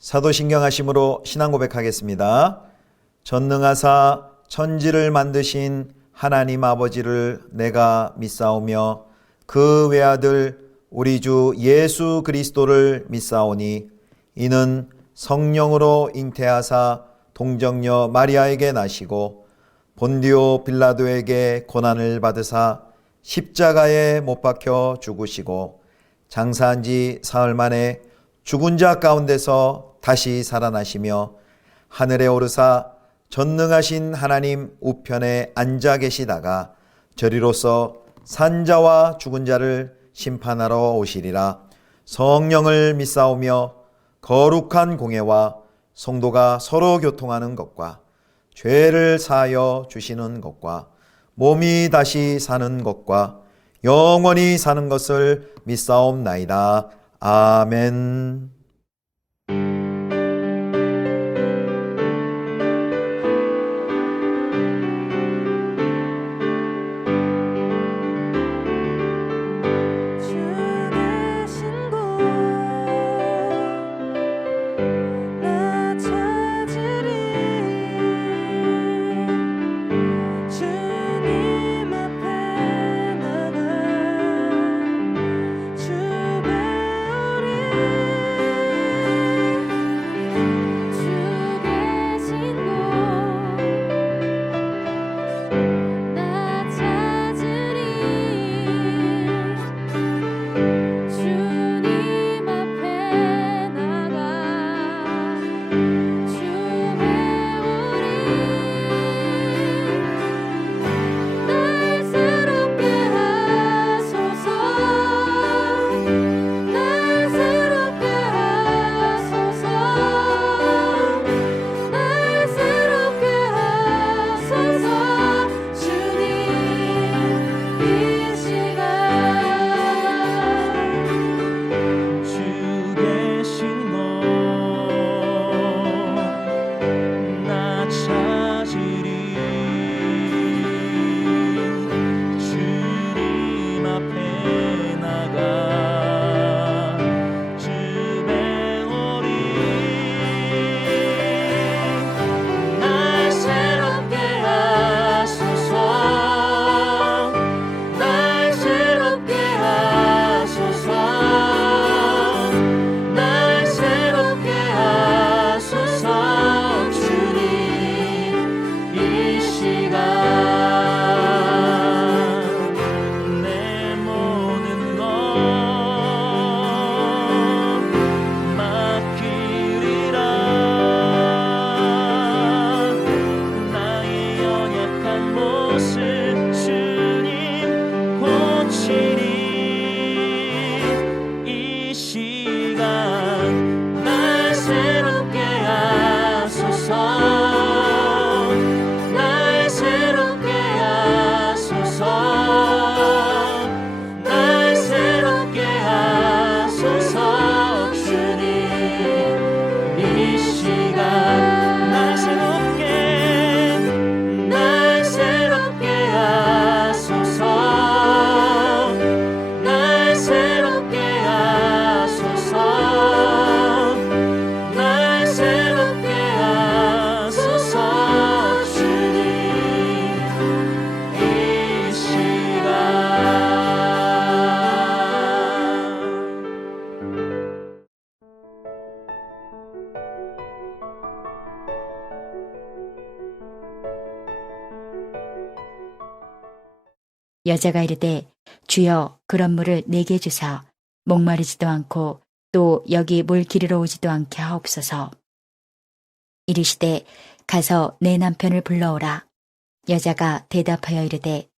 사도신경 하심으로 신앙 고백하겠습니다. 전능하사 천지를 만드신 하나님 아버지를 내가 믿사오며 그 외아들 우리 주 예수 그리스도를 믿사오니 이는 성령으로 잉태하사 동정녀 마리아에게 나시고 본디오 빌라도에게 고난을 받으사 십자가에 못 박혀 죽으시고 장사한 지 사흘 만에 죽은 자 가운데서 다시 살아나시며 하늘에 오르사 전능하신 하나님 우편에 앉아 계시다가 저리로서 산자와 죽은 자를 심판하러 오시리라. 성령을 믿사오며 거룩한 공예와 성도가 서로 교통하는 것과 죄를 사하여 주시는 것과 몸이 다시 사는 것과 영원히 사는 것을 믿사옵나이다. 아멘. 여자가 이르되 주여 그런 물을 내게 주사 목마르지도 않고 또 여기 물 기르러 오지도 않게 하옵소서. 이르시되 가서 내 남편을 불러오라. 여자가 대답하여 이르되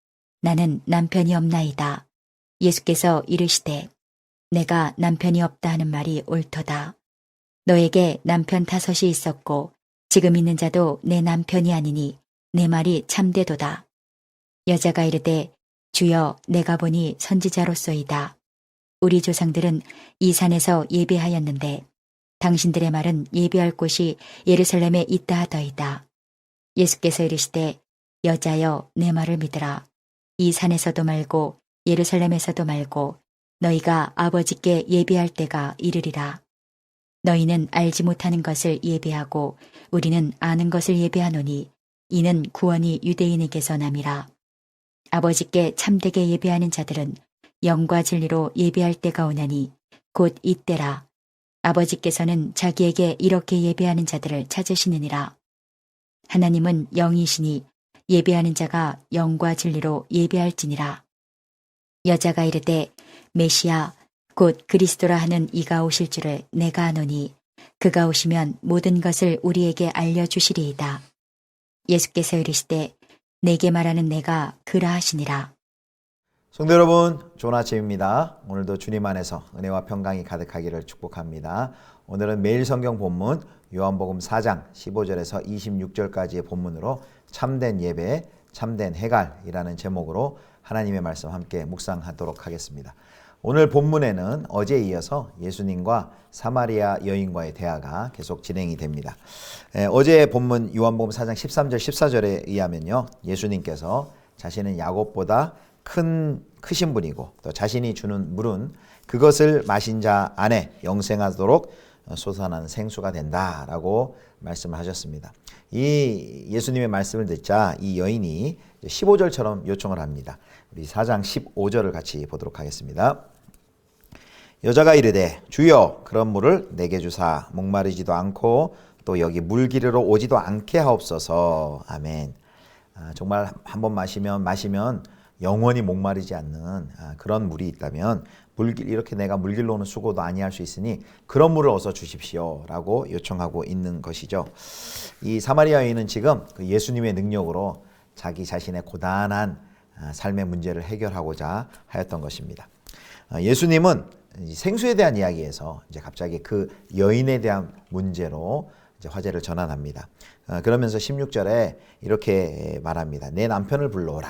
나는 남편이 없나이다. 예수께서 이르시되 내가 남편이 없다 하는 말이 옳도다. 너에게 남편 5이 있었고 지금 있는 자도 내 남편이 아니니 내 말이 참되도다. 여자가 이르되 주여 내가 보니 선지자로소이다. 우리 조상들은 이 산에서 예배하였는데 당신들의 말은 예배할 곳이 예루살렘에 있다 하더이다. 예수께서 이르시되 여자여 내 말을 믿으라. 이 산에서도 말고 예루살렘에서도 말고 너희가 아버지께 예배할 때가 이르리라. 너희는 알지 못하는 것을 예배하고 우리는 아는 것을 예배하노니 이는 구원이 유대인에게서 남이라. 아버지께 참되게 예배하는 자들은 영과 진리로 예배할 때가 오나니 곧 이때라. 아버지께서는 자기에게 이렇게 예배하는 자들을 찾으시느니라. 하나님은 영이시니 예배하는 자가 영과 진리로 예배할지니라. 여자가 이르되 메시아 곧 그리스도라 하는 이가 오실 줄을 내가 아노니 그가 오시면 모든 것을 우리에게 알려주시리이다. 예수께서 이르시되 내게 말하는 내가 그라 하시니라. 성도 여러분, 좋은 아침입니다. 오늘도 주님 안에서 은혜와 평강이 가득하기를 축복합니다. 오늘은 매일 성경 본문 요한복음 4장 15절에서 26절까지의 본문으로 참된 예배, 참된 해갈이라는 제목으로 하나님의 말씀 함께 묵상하도록 하겠습니다. 오늘 본문에는 어제에 이어서 예수님과 사마리아 여인과의 대화가 계속 진행이 됩니다. 어제 본문 요한복음 4장 13절 14절에 의하면요, 예수님께서 자신은 야곱보다 크신 분이고 또 자신이 주는 물은 그것을 마신 자 안에 영생하도록 솟아나는 생수가 된다라고 말씀을 하셨습니다. 이 예수님의 말씀을 듣자 이 여인이 15절처럼 요청을 합니다. 우리 4장 15절을 같이 보도록 하겠습니다. 여자가 이르되 주여 그런 물을 내게 주사 목마르지도 않고 또 여기 물 기르러 오지도 않게 하옵소서. 아멘. 정말 한번 마시면 영원히 목마르지 않는 그런 물이 있다면 이렇게 내가 물 길러 오는 수고도 아니할 수 있으니 그런 물을 어서 주십시오 라고 요청하고 있는 것이죠. 이 사마리아 여인은 지금 그 예수님의 능력으로 자기 자신의 고단한 삶의 문제를 해결하고자 하였던 것입니다. 예수님은 생수에 대한 이야기에서 이제 갑자기 그 여인에 대한 문제로 이제 화제를 전환합니다. 그러면서 16절에 이렇게 말합니다. 내 남편을 불러오라.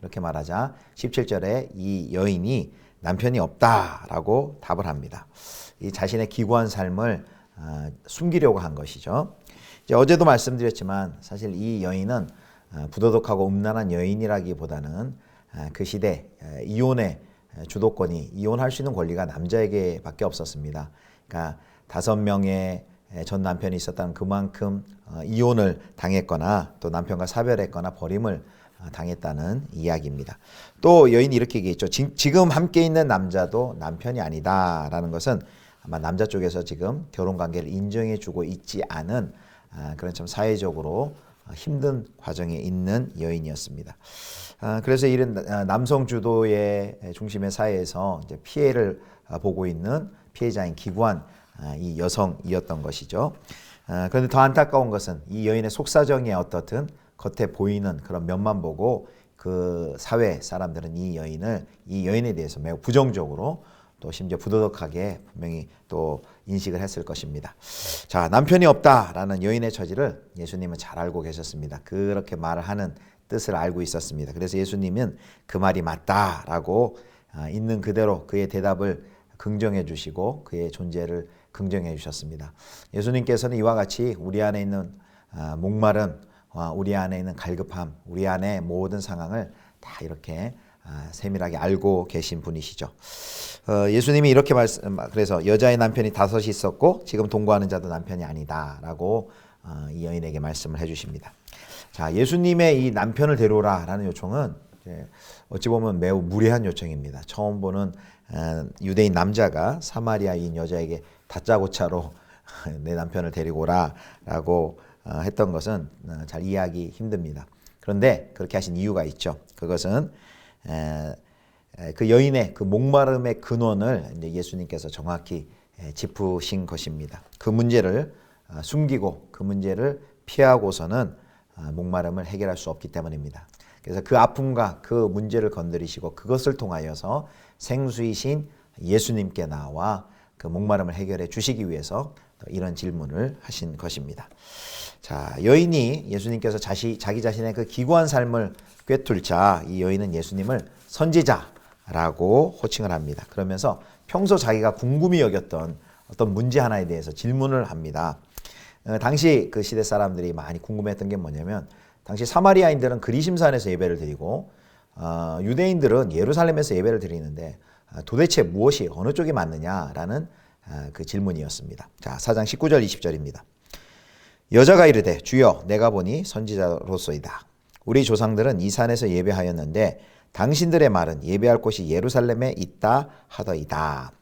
이렇게 말하자 17절에 이 여인이 남편이 없다라고 답을 합니다. 이 자신의 기구한 삶을 숨기려고 한 것이죠. 이제 어제도 말씀드렸지만 사실 이 여인은 부도덕하고 음란한 여인이라기보다는 그 시대 이혼의 주도권이 이혼할 수 있는 권리가 남자에게밖에 없었습니다. 그러니까 5명의 전 남편이 있었다는 그만큼 이혼을 당했거나 또 남편과 사별했거나 버림을 당했다는 이야기입니다. 또 여인이 이렇게 얘기했죠. 지금 함께 있는 남자도 남편이 아니다라는 것은 아마 남자 쪽에서 지금 결혼관계를 인정해주고 있지 않은 그런 참 사회적으로 힘든 과정에 있는 여인이었습니다. 그래서 이런 남성 주도의 중심의 사회에서 이제 피해를 보고 있는 피해자인 기구한 이 여성이었던 것이죠. 그런데 더 안타까운 것은 이 여인의 속사정이 어떻든 겉에 보이는 그런 면만 보고 그 사회 사람들은 이 여인에 대해서 매우 부정적으로 또 심지어 부도덕하게 분명히 또 인식을 했을 것입니다. 자, 남편이 없다라는 여인의 처지를 예수님은 잘 알고 계셨습니다. 그렇게 말을 하는 뜻을 알고 있었습니다. 그래서 예수님은 그 말이 맞다라고 있는 그대로 그의 대답을 긍정해 주시고 그의 존재를 긍정해 주셨습니다. 예수님께서는 이와 같이 우리 안에 있는 목마름, 우리 안에 있는 갈급함, 우리 안에 모든 상황을 다 이렇게 세밀하게 알고 계신 분이시죠. 예수님이 이렇게 그래서 여자의 남편이 5이 있었고 지금 동거하는 자도 남편이 아니다라고 이 여인에게 말씀을 해주십니다. 자, 예수님의 이 남편을 데려오라라는 요청은 어찌 보면 매우 무례한 요청입니다. 처음 보는 유대인 남자가 사마리아인 여자에게 다짜고짜로 내 남편을 데리고 오라라고 했던 것은 잘 이해하기 힘듭니다. 그런데 그렇게 하신 이유가 있죠. 그것은 그 여인의 그 목마름의 근원을 이제 예수님께서 정확히 짚으신 것입니다. 그 문제를 숨기고 그 문제를 피하고서는 목마름을 해결할 수 없기 때문입니다. 그래서 그 아픔과 그 문제를 건드리시고 그것을 통하여서 생수이신 예수님께 나와 그 목마름을 해결해 주시기 위해서 이런 질문을 하신 것입니다. 자, 여인이 예수님께서 자기 자신의 그 기구한 삶을 꿰뚫자 이 여인은 예수님을 선지자라고 호칭을 합니다. 그러면서 평소 자기가 궁금히 여겼던 어떤 문제 하나에 대해서 질문을 합니다. 당시 그 시대 사람들이 많이 궁금했던 게 뭐냐면 당시 사마리아인들은 그리심산에서 예배를 드리고 유대인들은 예루살렘에서 예배를 드리는데 도대체 무엇이 어느 쪽이 맞느냐라는 그 질문이었습니다. 자, 4장 19절 20절입니다. 여자가 이르되 주여 내가 보니 선지자로소이다. 우리 조상들은 이 산에서 예배하였는데 당신들의 말은 예배할 곳이 예루살렘에 있다 하더이다.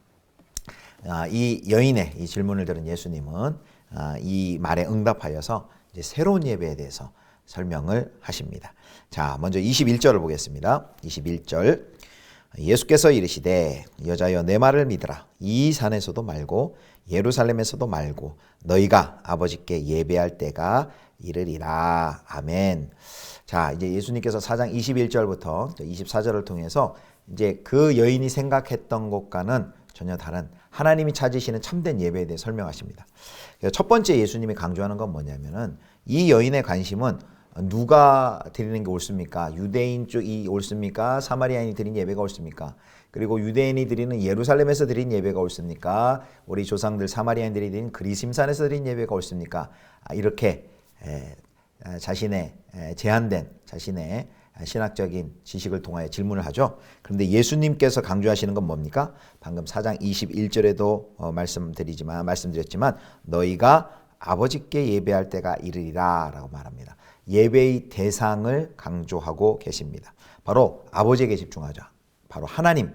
이 여인의 이 질문을 들은 예수님은 이 말에 응답하여서 이제 새로운 예배에 대해서 설명을 하십니다. 자, 먼저 21절을 보겠습니다. 21절. 예수께서 이르시되 여자여 내 말을 믿으라. 이 산에서도 말고 예루살렘에서도 말고 너희가 아버지께 예배할 때가 이르리라. 아멘. 자, 이제 예수님께서 4장 21절부터 24절을 통해서 이제 그 여인이 생각했던 것과는 전혀 다른 하나님이 찾으시는 참된 예배에 대해 설명하십니다. 첫 번째 예수님이 강조하는 건 뭐냐면은 이 여인의 관심은 누가 드리는 게 옳습니까? 유대인 쪽이 옳습니까? 사마리아인이 드린 예배가 옳습니까? 그리고 유대인이 드리는 예루살렘에서 드린 예배가 옳습니까? 우리 조상들 사마리아인들이 드린 그리심산에서 드린 예배가 옳습니까? 이렇게 자신의 제한된 자신의 신학적인 지식을 통하여 질문을 하죠. 그런데 예수님께서 강조하시는 건 뭡니까? 방금 4장 21절에도 말씀드렸지만 너희가 아버지께 예배할 때가 이르리라 라고 말합니다. 예배의 대상을 강조하고 계십니다. 바로 아버지에게 집중하자. 바로 하나님,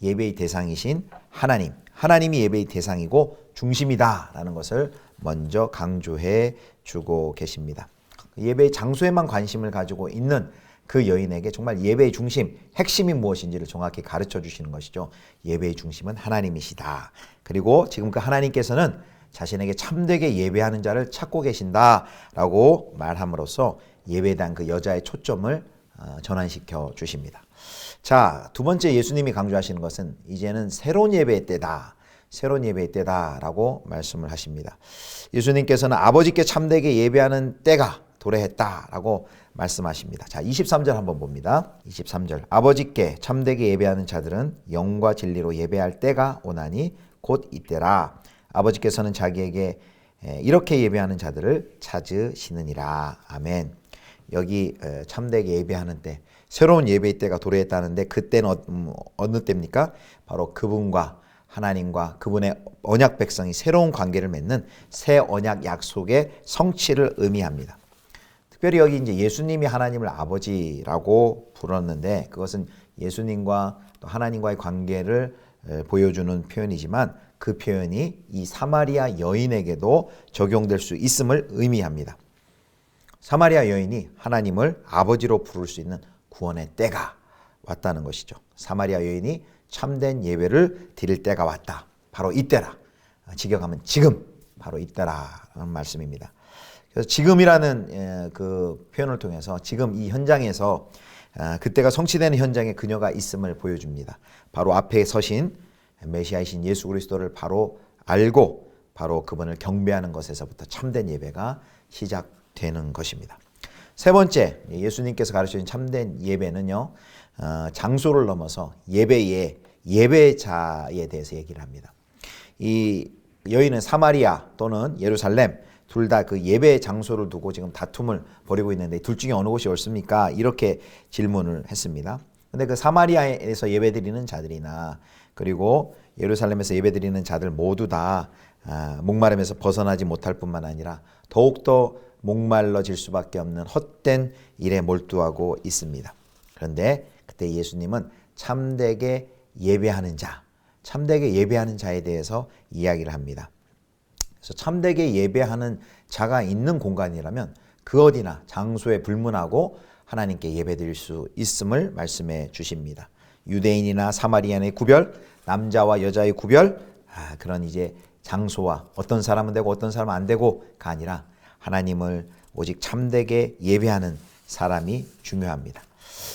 예배의 대상이신 하나님, 하나님이 예배의 대상이고 중심이다 라는 것을 먼저 강조해 주고 계십니다. 예배의 장소에만 관심을 가지고 있는 그 여인에게 정말 예배의 중심, 핵심이 무엇인지를 정확히 가르쳐 주시는 것이죠. 예배의 중심은 하나님이시다. 그리고 지금 그 하나님께서는 자신에게 참되게 예배하는 자를 찾고 계신다라고 말함으로써 예배에 대한 그 여자의 초점을 전환시켜 주십니다. 자, 두 번째 예수님이 강조하시는 것은 이제는 새로운 예배의 때다. 새로운 예배의 때다라고 말씀을 하십니다. 예수님께서는 아버지께 참되게 예배하는 때가 도래했다라고 말씀하십니다. 자, 23절 한번 봅니다. 23절. 아버지께 참되게 예배하는 자들은 영과 진리로 예배할 때가 오나니 곧 이때라. 아버지께서는 자기에게 이렇게 예배하는 자들을 찾으시느니라. 아멘. 여기 참되게 예배하는 때, 새로운 예배의 때가 도래했다는데 그때는 어느 때입니까? 바로 그분과 하나님과 그분의 언약 백성이 새로운 관계를 맺는 새 언약 약속의 성취를 의미합니다. 특별히 여기 이제 예수님이 하나님을 아버지라고 불렀는데 그것은 예수님과 또 하나님과의 관계를 보여주는 표현이지만 그 표현이 이 사마리아 여인에게도 적용될 수 있음을 의미합니다. 사마리아 여인이 하나님을 아버지로 부를 수 있는 구원의 때가 왔다는 것이죠. 사마리아 여인이 참된 예배를 드릴 때가 왔다. 바로 이때라. 직역하면 지금 바로 이때라는 말씀입니다. 그래서 지금이라는 그 표현을 통해서 지금 이 현장에서 그때가 성취되는 현장에 그녀가 있음을 보여줍니다. 바로 앞에 서신 메시아이신 예수 그리스도를 바로 알고 바로 그분을 경배하는 것에서부터 참된 예배가 시작되는 것입니다. 세 번째, 예수님께서 가르쳐준 참된 예배는요, 장소를 넘어서 예배자에 대해서 얘기를 합니다. 이 여인은 사마리아 또는 예루살렘 둘 다 그 예배 장소를 두고 지금 다툼을 벌이고 있는데 둘 중에 어느 곳이 옳습니까? 이렇게 질문을 했습니다. 근데 그 사마리아에서 예배드리는 자들이나 그리고 예루살렘에서 예배드리는 자들 모두 다 목마름에서 벗어나지 못할 뿐만 아니라 더욱더 목말라질 수밖에 없는 헛된 일에 몰두하고 있습니다. 그런데 그때 예수님은 참되게 예배하는 자, 참되게 예배하는 자에 대해서 이야기를 합니다. 그래서 참되게 예배하는 자가 있는 공간이라면 그 어디나 장소에 불문하고 하나님께 예배드릴 수 있음을 말씀해 주십니다. 유대인이나 사마리아인의 구별, 남자와 여자의 구별, 그런 이제 장소와 어떤 사람은 되고 어떤 사람은 안 되고가 아니라 하나님을 오직 참되게 예배하는 사람이 중요합니다.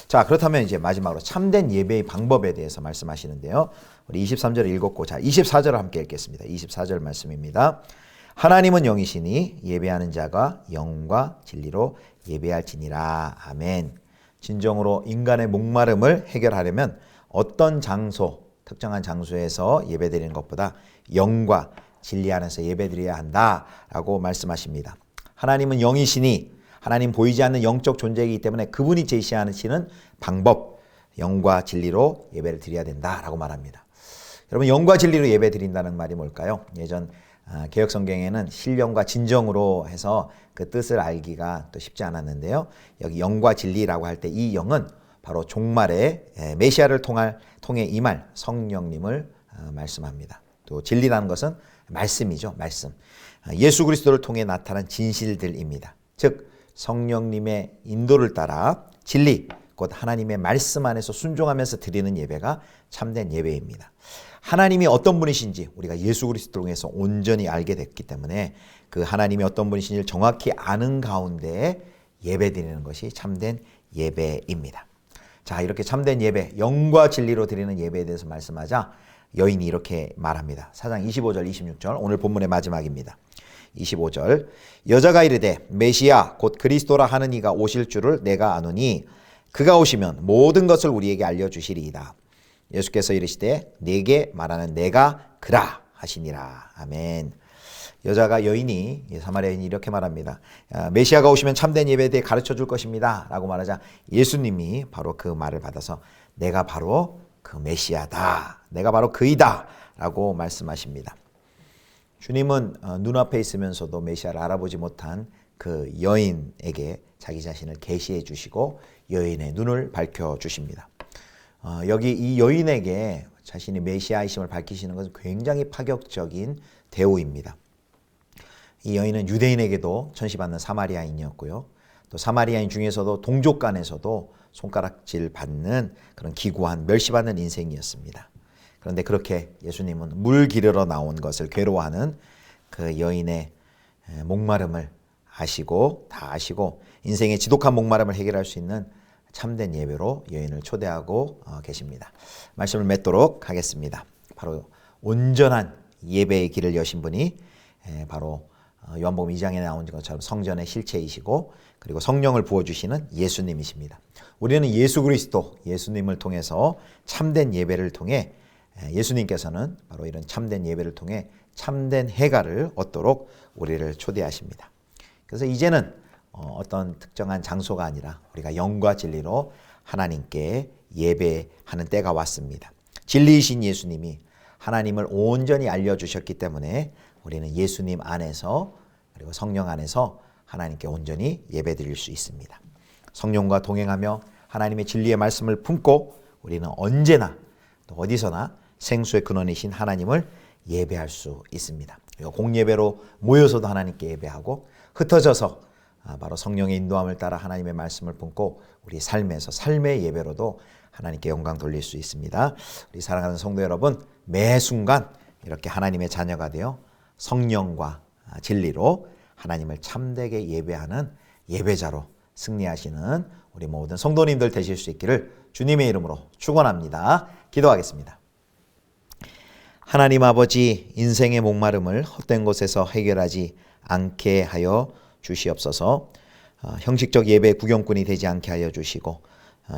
자, 그렇다면 이제 마지막으로 참된 예배의 방법에 대해서 말씀하시는데요. 우리 23절을 읽었고, 자, 24절을 함께 읽겠습니다. 24절 말씀입니다. 하나님은 영이시니 예배하는 자가 영과 진리로 예배할지니라. 아멘. 진정으로 인간의 목마름을 해결하려면 어떤 장소, 특정한 장소에서 예배드리는 것보다 영과 진리 안에서 예배드려야 한다라고 말씀하십니다. 하나님은 영이시니 하나님 보이지 않는 영적 존재이기 때문에 그분이 제시하시는 방법, 영과 진리로 예배를 드려야 된다라고 말합니다. 여러분, 영과 진리로 예배 드린다는 말이 뭘까요? 예전 개역 성경에는 신령과 진정으로 해서 그 뜻을 알기가 또 쉽지 않았는데요. 여기 영과 진리라고 할 때 이 영은 바로 종말에 메시아를 통해 임할 성령님을 말씀합니다. 또 진리라는 것은 말씀이죠. 말씀. 예수 그리스도를 통해 나타난 진실들입니다. 즉 성령님의 인도를 따라 진리, 곧 하나님의 말씀 안에서 순종하면서 드리는 예배가 참된 예배입니다. 하나님이 어떤 분이신지 우리가 예수 그리스도를 통해서 온전히 알게 됐기 때문에 그 하나님이 어떤 분이신지를 정확히 아는 가운데 예배 드리는 것이 참된 예배입니다. 자, 이렇게 참된 예배, 영과 진리로 드리는 예배에 대해서 말씀하자 여인이 이렇게 말합니다. 4장 25절, 26절, 오늘 본문의 마지막입니다. 25절, 여자가 이르되 메시아 곧 그리스도라 하는 이가 오실 줄을 내가 아노니 그가 오시면 모든 것을 우리에게 알려주시리이다. 예수께서 이르시되 내게 말하는 내가 그라 하시니라. 아멘. 여인이 사마리아 여인이 이렇게 말합니다. 메시아가 오시면 참된 예배에 대해 가르쳐 줄 것입니다 라고 말하자 예수님이 바로 그 말을 받아서 내가 바로 그 메시아다, 내가 바로 그이다 라고 말씀하십니다. 주님은 눈앞에 있으면서도 메시아를 알아보지 못한 그 여인에게 자기 자신을 계시해 주시고 여인의 눈을 밝혀 주십니다. 여기 이 여인에게 자신이 메시아이심을 밝히시는 것은 굉장히 파격적인 대우입니다. 이 여인은 유대인에게도 천시받는 사마리아인이었고요. 또 사마리아인 중에서도 동족 간에서도 손가락질 받는 그런 기구한 멸시받는 인생이었습니다. 그런데 그렇게 예수님은 물 기르러 나온 것을 괴로워하는 그 여인의 목마름을 다 아시고 인생의 지독한 목마름을 해결할 수 있는 참된 예배로 여인을 초대하고 계십니다. 말씀을 맺도록 하겠습니다. 바로 온전한 예배의 길을 여신 분이 바로 요한복음 2장에 나온 것처럼 성전의 실체이시고 그리고 성령을 부어주시는 예수님이십니다. 우리는 예수 그리스도, 예수님을 통해서 참된 예배를 통해 예수님께서는 바로 이런 참된 예배를 통해 참된 해가를 얻도록 우리를 초대하십니다. 그래서 이제는 어떤 특정한 장소가 아니라 우리가 영과 진리로 하나님께 예배하는 때가 왔습니다. 진리이신 예수님이 하나님을 온전히 알려주셨기 때문에 우리는 예수님 안에서 그리고 성령 안에서 하나님께 온전히 예배드릴 수 있습니다. 성령과 동행하며 하나님의 진리의 말씀을 품고 우리는 언제나 또 어디서나 생수의 근원이신 하나님을 예배할 수 있습니다. 공예배로 모여서도 하나님께 예배하고 흩어져서 바로 성령의 인도함을 따라 하나님의 말씀을 품고 우리 삶에서 삶의 예배로도 하나님께 영광 돌릴 수 있습니다. 우리 사랑하는 성도 여러분, 매 순간 이렇게 하나님의 자녀가 되어 성령과 진리로 하나님을 참되게 예배하는 예배자로 승리하시는 우리 모든 성도님들 되실 수 있기를 주님의 이름으로 축원합니다. 기도하겠습니다. 하나님 아버지, 인생의 목마름을 헛된 곳에서 해결하지 않게 하여 주시옵소서. 형식적 예배 구경꾼이 되지 않게 하여 주시고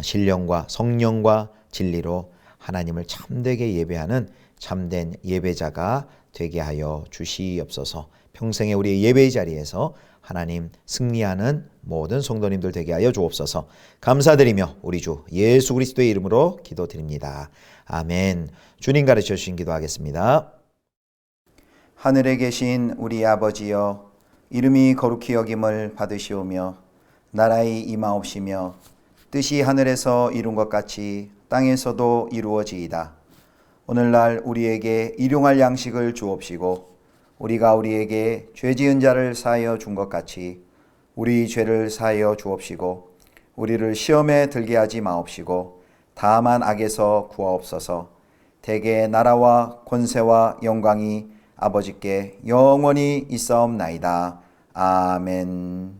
신령과 성령과 진리로 하나님을 참되게 예배하는 참된 예배자가 되게 하여 주시옵소서. 평생의 우리의 예배의 자리에서 하나님 승리하는 모든 성도님들 되게 하여 주옵소서. 감사드리며 우리 주 예수 그리스도의 이름으로 기도드립니다. 아멘. 주님 가르쳐 주신 기도하겠습니다. 하늘에 계신 우리 아버지여, 이름이 거룩히 여김을 받으시오며 나라의 임하옵시며 뜻이 하늘에서 이룬 것 같이 땅에서도 이루어지이다. 오늘날 우리에게 일용할 양식을 주옵시고 우리가 우리에게 죄 지은 자를 사하여 준 것 같이 우리 죄를 사하여 주옵시고 우리를 시험에 들게 하지 마옵시고 다만 악에서 구하옵소서. 대개 나라와 권세와 영광이 아버지께 영원히 있사옵나이다. 아멘.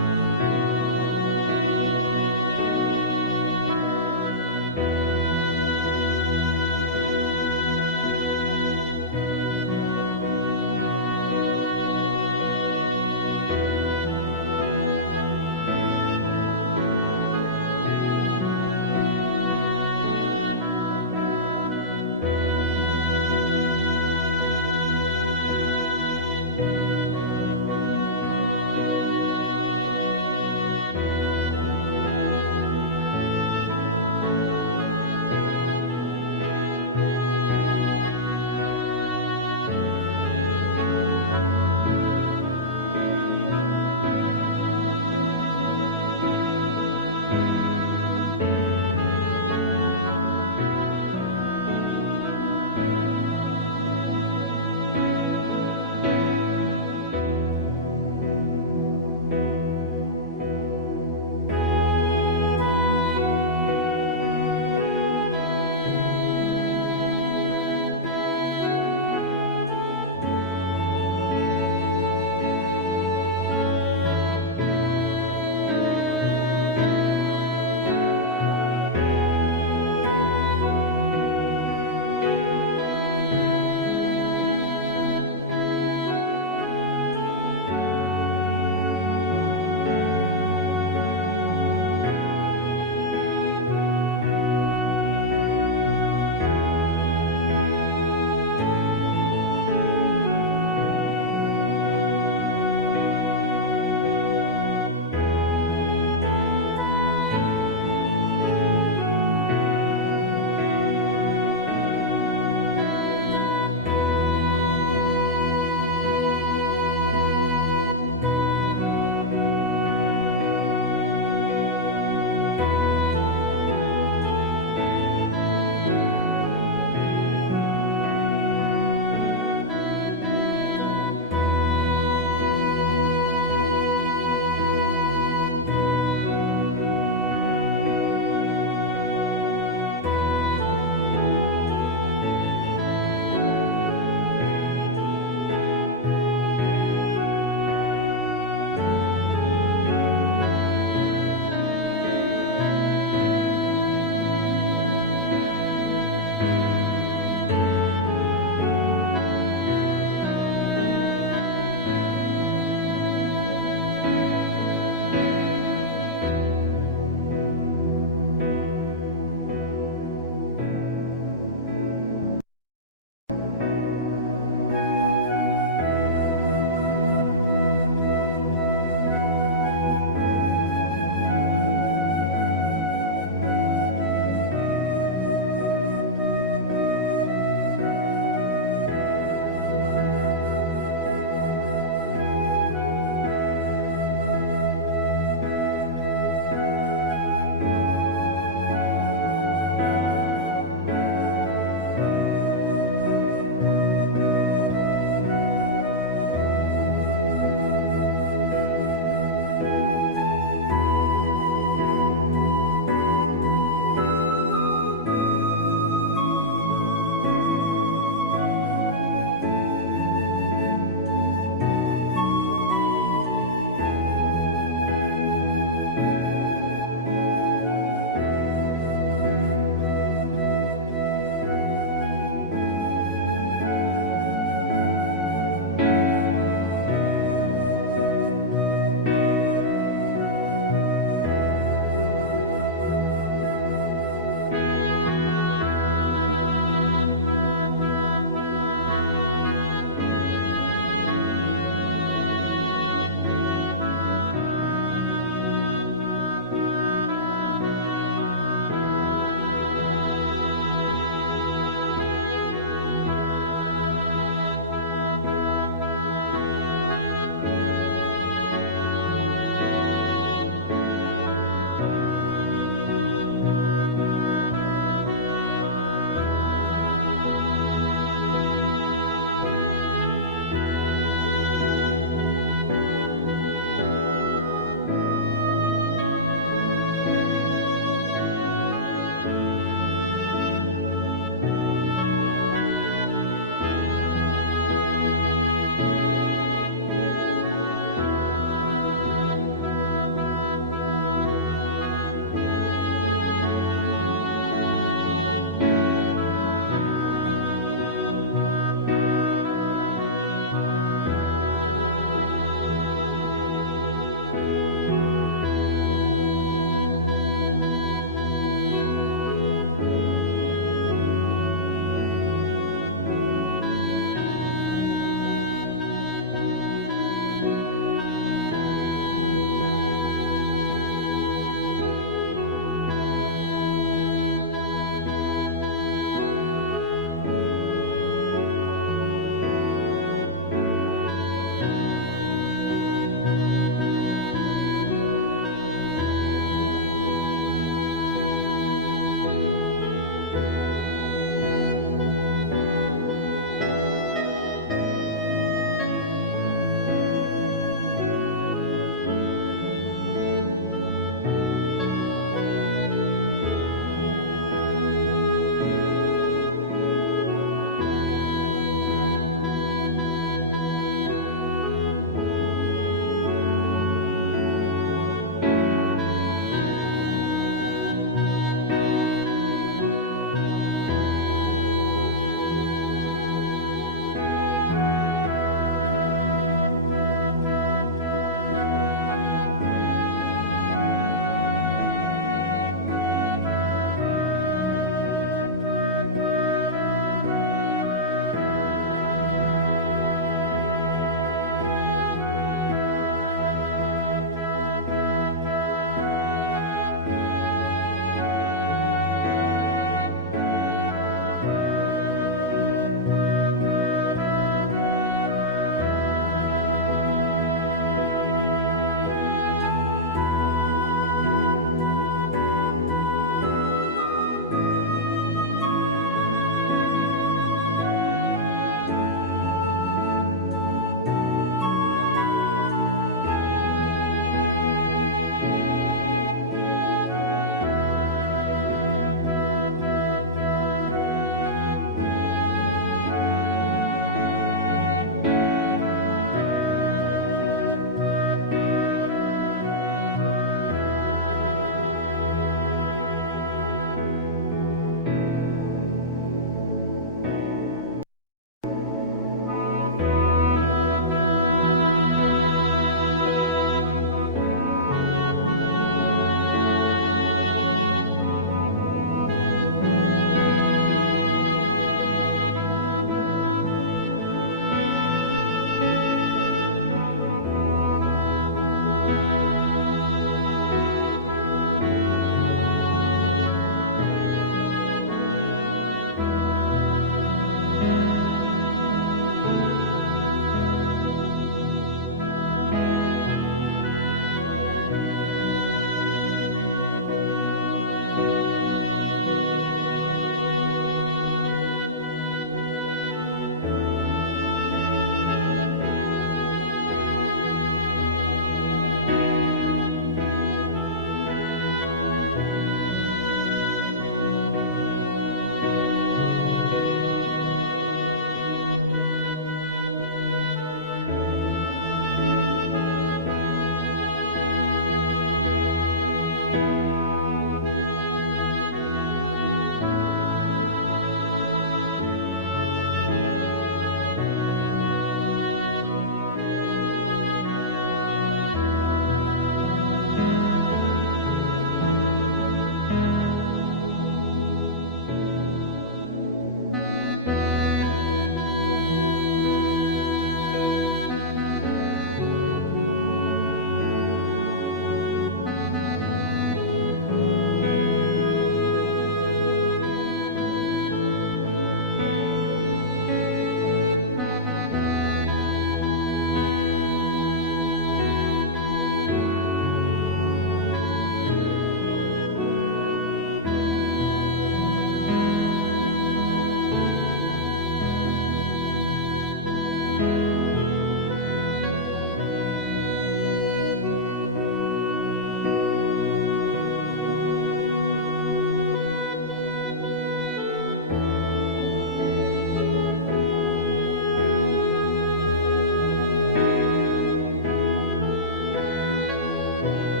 주옵소서.